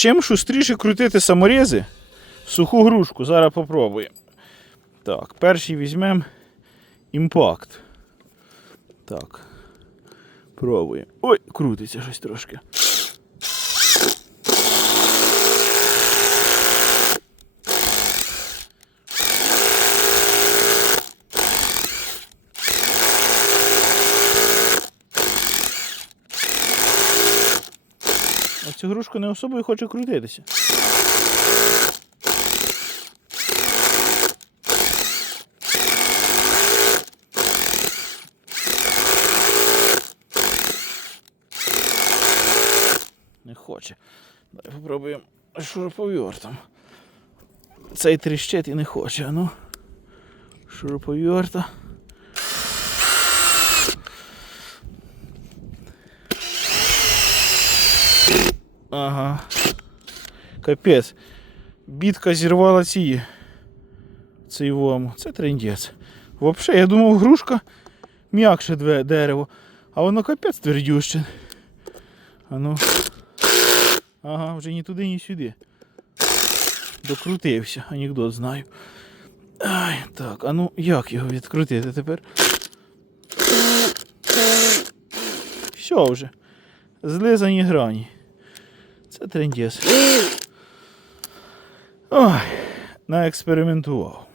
Чим шустріше крутити саморези, суху грушку, зараз попробуємо. Так, перший візьмемо імпакт. Так. Пробуємо. Ой, крутиться щось трошки. А цю грушку не особо і хоче крутитися. Не хоче. Давай попробуємо шуруповертом. Цей тріщить і не хоче, а ну. Шуруповерта. Ага. Капець. Бітка зірвала ці. Цей вому. Це трендець. Взагалі, я думав, грушка м'якше дерево. А воно капець твердюще. А ну. Ага, вже ні туди, ні сюди. Докрутився, анекдот знаю. Ай, так, а ну як його відкрутити тепер? Все вже. Злизані грані. Це трендіс. Ой, наекспериментував.